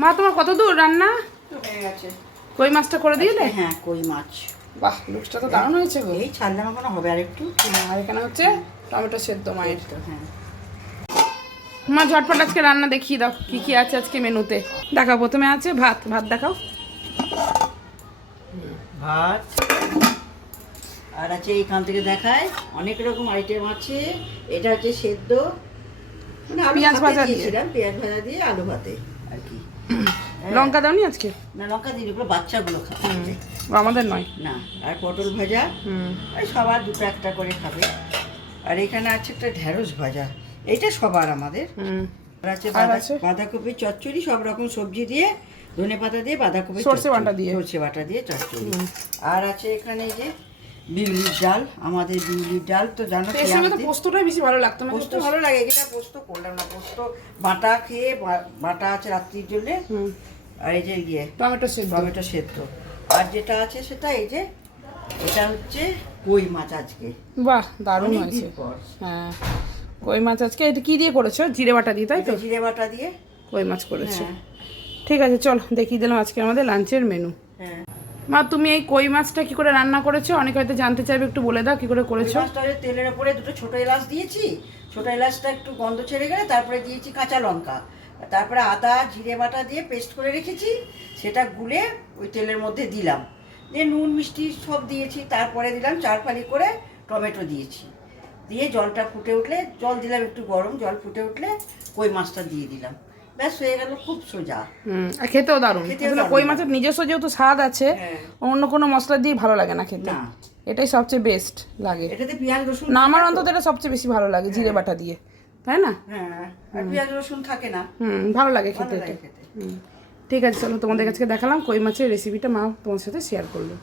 মা তোমার কত দূর রান্না? হয়ে গেছে। কই মাছটা করে দিলে? হ্যাঁ, কই মাছ। বাহ, লুকসটা তো দারুণ হয়েছে গো। এই ছাড়লাম, এখনো হবে আর একটু। আর এখানে হচ্ছে টমেটো সেদ্ধ মায়ের। তো হ্যাঁ, মা ঝটপট আজকে রান্না দেখিয়ে দাও, কি কি আছে আজকে মেনুতে। দেখাও, প্রথমে আছে ভাত। ভাত দেখাও। ভাত আর আছে এইখান থেকে দেখায় অনেক রকম আইটেম আছে। এটা হচ্ছে সেদ্ধ, মানে আলু পেঁয়াজ ভাজা দিয়ে। দিয়েছিলাম, পেঁয়াজ ভাজা দিয়ে আলু ভাতে আর কি। লঙ্কা দাওনি আজকে? না, লঙ্কা দিই, ওগুলো বাচ্চাগুলো খাবে আমাদের নয় না। আর পটল ভাজা, ওই সবার দুটো একটা করে খাবে। আর এখানে আছে একটা ঢেঁড়স ভাজা, এইটা সবার আমাদের। আর আছে বাঁধাকপি চচ্চড়ি, সব রকম সবজি দিয়ে, ধনেপাতা দিয়ে, বাঁধাকপি সরষে বাটা দিয়ে, সরষে বাটা দিয়ে চচ্চড়ি। আর আছে এখানে এই যে বিউলির ডাল, আমাদের বিউলির ডাল তো জানো। এর সঙ্গে তো পোস্তটাই বেশি ভালো লাগতো। পোস্ত ভালো লাগে, এটা পোস্ত করলাম না। পোস্ত বাটা খেয়ে, বাটা আছে রাত্রির জন্য। আর এই যে ইয়ে টমেটো সেদ্ধ। আর যেটা আছে সেটা এই যে, এটা হচ্ছে কই মাছ আজকে। বাহ, দারুণ হয়েছে। হ্যাঁ, কই মাছ আজকে। এটা কি দিয়ে করেছো? জিরে বাটা দিয়ে, তাই তো? জিরে বাটা দিয়ে কই মাছ করেছো। হ্যাঁ। ঠিক আছে, চলো দেখিয়ে দিলাম আজকে আমাদের লাঞ্চের মেনু। হ্যাঁ মা, তুমি এই কই মাছটা কি করে রান্না করেছো? অনেকে হয়তো জানতে চাইবে, একটু বলে দাও কি করে করেছো। মাছটা তেলের উপরে দুটো ছোট এলাচ দিয়েছি। ছোট এলাচটা একটু গন্ধ ছেড়ে গেলে তারপরে দিয়েছি কাঁচা লঙ্কা, তারপরে আদা জিরে বাটা দিয়ে পেস্ট করে রেখেছি, সেটা গুলে ওই তেলের মধ্যে দিলাম। দিয়ে নুন মিষ্টি সব দিয়েছি। তারপরে দিলাম 4 ফালি করে টমেটো দিয়েছি। দিয়ে জলটা ফুটে উঠলে, জল দিলাম একটু গরম, জল ফুটে উঠলে কই মাছটা দিয়ে দিলাম। ব্যাস হয়ে গেল, খুব সোজা। আর খেতেও দারুণ। আসলে কই মাছের নিজস্ব যেহেতু স্বাদ আছে, অন্য কোনো মশলা দিয়ে ভালো লাগে না খেতে। এটাই সবচেয়ে বেস্ট লাগে। এটাতে পেঁয়াজ রসুন না, আমার অন্তত এটা সবচেয়ে বেশি ভালো লাগে জিরে বাটা দিয়ে, তাই না? হ্যাঁ, আর পেঁয়াজ রসুন থাকে না। ভালো লাগে খেতে এটা। ঠিক আছে, চলো তোমাদের কাছে দেখালাম কই মাছের রেসিপিটা, মা তোমার সাথে শেয়ার করলো।